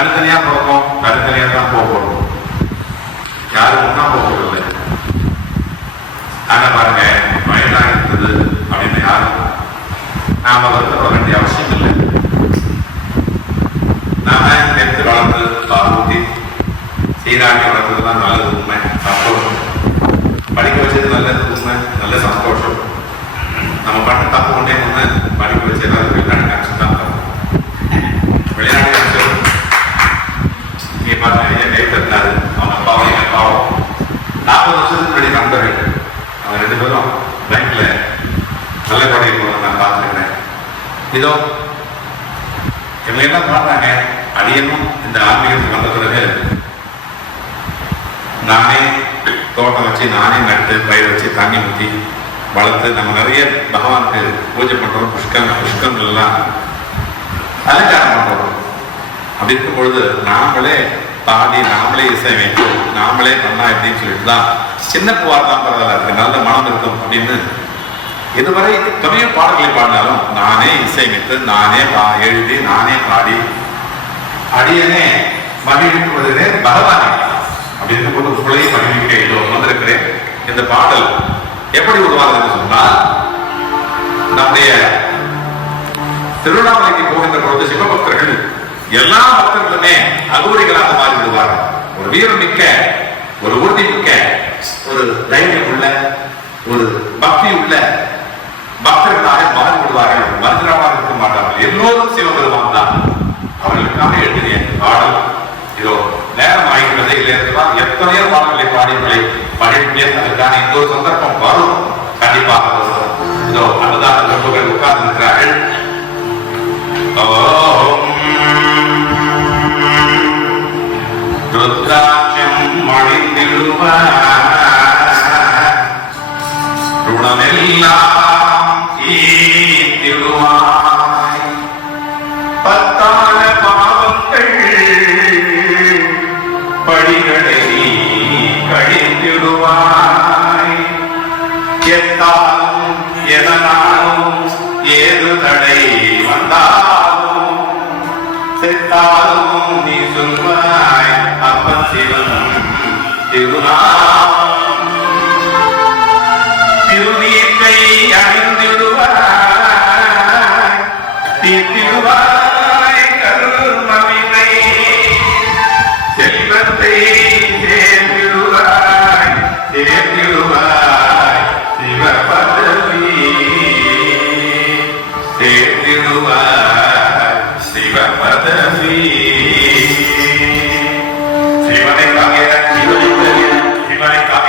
தனித்தனியா பிறக்கும், தனித்தனியா தான் போகணும். யாரும் ஒன்றா போகவில்லை. ஆனா பாருங்க, வயதா இருந்தது அப்படின்னு யாரும் நாம வருத்தப்பட வேண்டிய அவசியம் இல்லை. நாம தெற்கு வளர்ந்து பாலூட்டி சீராட்டி வளர்த்ததுதான் நல்லது, உண்மை, சந்தோஷம். படிக்க வச்சது நல்லது, உண்மை, நல்ல சந்தோஷம். நம்ம பண்ண தப்பு கொண்டே ஒண்ணு படிக்க வச்சது அது வெளிநாட்டு நினைச்சுதான் வெளிநாட்டு நினைச்சு நீ பார்த்து நிறைய கை தட்டினாரு. அவங்க அப்பாவும் எங்க அப்பாவும் 40 வருஷத்துக்கு முன்னாடி நண்பர்கள். அவங்க 2 பேரும் பேங்க்ல நல்ல கொடையை போக நான் பார்த்துருக்கிறேன். இதோ இவங்க பார்த்தாங்க. அடியனும் இந்த ஆன்மீகத்துக்கு வந்த பிறகு நானே தோட்டம் வச்சு, நானே நட்டு பயிர் வச்சு, தண்ணி ஊற்றி வளர்த்து நம்ம நிறைய பகவானுக்கு பூஜை பண்றோம். புஷ்கங்கள் எல்லாம் அலங்காரம் பண்றோம். அப்படி இருக்கும் பொழுது நாமளே பாடி, நாமளே இசையமைத்து, நாமளே பண்ணா அப்படின்னு சொல்லிட்டு தான் சின்ன பூவாக தான் பரவாயில்ல இருக்கு, நல்ல மனம் இருக்கும் அப்படின்னு இதுவரை எத்தனையோ பாடல்களை பாடினாலும் நானே இசையமைத்து, நானே எழுதி, நானே பாடி அடியனே மகிழ்விப்பதே பகவானே அப்படின்னு போது உங்களையே மகிழ்விக்க இதோ வந்திருக்கிறேன். இந்த பாடல் எப்படி உருவாகுதுன்னு சொன்னால், நம்முடைய திருவண்ணாமலைக்கு போகின்ற பொழுது சிவபக்தர்கள் எல்லா பக்தர்களுமே அகூரிகளாக மாறி விடுவார்கள். ஒரு வீரம் மிக்க, ஒரு உறுதி மிக்க, ஒரு தைரியம் உள்ள, ஒரு பக்தி உள்ள பக்தர்களாக மாறி விடுவார்கள். மந்திரமாக இருக்க மாட்டார்கள். எல்லோரும் சிவபெருமான் தான். அவர்களுக்காக எழுதிய பாடல் இதோ. நேரம் ஆகின்றதை இல்லையென்றால் எத்தனையோ பாடல்களை பாடிய அதற்கான இன்னொரு சந்தர்ப்பம் வரும், கண்டிப்பாக வரும். இதோ அன்னதான பிரபுகள் உட்கார்ந்து இருக்கிறார்கள். ருத்ராட்சம் மணிந்திடுவானமெல்லாம் தீர்த்திடுவாய், பத்தான பாவங்கள் படிகளை கழிந்திடுவாய், எத்தாலும் எதனாலும் ஏது தடை வந்தாலும் செத்தாலும் நீ சொல்வாய் அப்பன் சிவன் திருநாமம். திருநீற்றை அணிந்திடுவாய், தீர்த்திடுவாய் கருமவினை, செல்வத்தை சேர்த்திடுவாய், சேர்த்திடுவாய் சிவபதவி, சேர்த்திடுவாய் சிவபதவி. சிவனை காக்க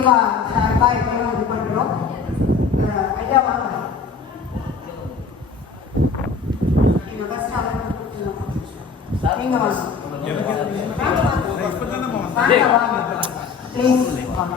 பெரியவா சார்பாக எப்பயும் இது பண்ணுறோம். ஐயா வாங்க. நீங்கள் ஃபஸ்ட் அவர் நீங்கள் வாங்க. வாங்க வாங்க ப்ளீஸ் வாங்க.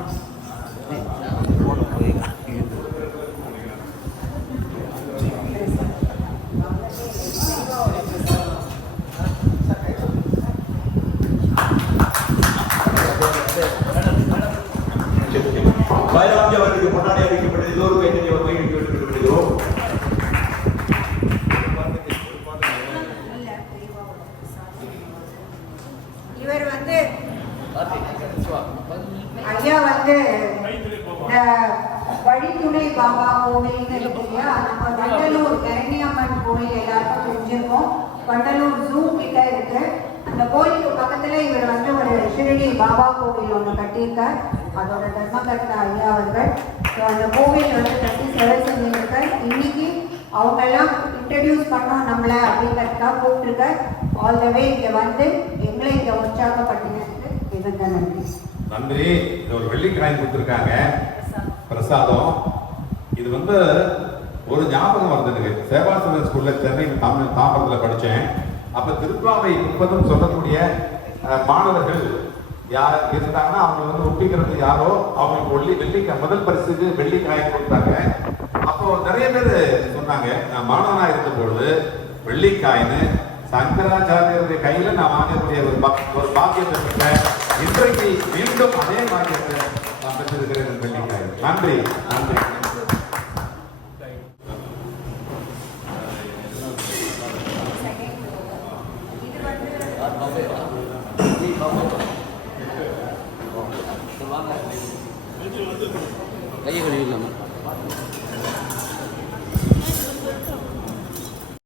வைராகிய அவர்களுக்கு முன்னாடி அறிவிக்கப்பட்ட எல்லோரும் வைக்கப்படுகிறோம். இவர் வந்து ஐயா வந்து வழித்துணை பாபா கோவில்னு இருக்கு இல்லையா, நம்ம வண்டலூர் கரணியம்மன் கோவில் எல்லாருக்கும் தெரிஞ்சிருக்கோம். வண்டலூர் ஜூ கிட்ட இருக்கு. அந்த கோயிலுக்கு பக்கத்துல இவர் வந்து ஒரு ஷிரடி பாபா கோவில் ஒன்று கட்டியிருக்கார். அதோட தர்மகர்த்தா ஐயா அவர்கள். அந்த கோவில் வந்து கட்டி சேவை செஞ்சிருக்கார். இன்னைக்கு அவங்கெல்லாம் இன்ட்ரடியூஸ் பண்ணோம் நம்மளை அப்படிங்கிறதுக்காக கூப்பிட்டுருக்கார். ஆல் த வே இங்கே வந்து எங்களை இங்கே உற்சாகப்படுத்தினதுக்கு மிகுந்த நன்றி. நன்றி. இது ஒரு வெள்ளிக்கிழமை கொடுத்துருக்காங்க பிரசாதம். இது வந்து ஒரு ஞாபகம் வந்ததுக்கு சேவாசிரியர் ஸ்கூல்ல சென்னை தாம்பரத்தில் படித்தேன். அப்போ திருப்பாவை 30 சொல்லக்கூடிய மாணவர்கள் யார் இருந்தாங்கன்னா அவங்க வந்து ஒப்பிக்கிறது யாரோ அவங்களுக்கு வெள்ளிக்காய் முதல் பரிசுக்கு வெள்ளிக்காய் கொடுத்தாங்க. அப்போ நிறைய பேர் சொன்னாங்க, நான் மாணவனாக இருந்த பொழுது வெள்ளிக்காயின்னு சங்கராச்சாரியருடைய கையில நான் வாங்கக்கூடிய ஒரு பாக்கியத்தை பெற்றேன். இன்றைக்கு மீண்டும் அதே பாக்கியத்தை நான் பெற்றிருக்கிறேன் வெள்ளிக்காய். நன்றி நன்றி. கையை கழுவிடலாமா?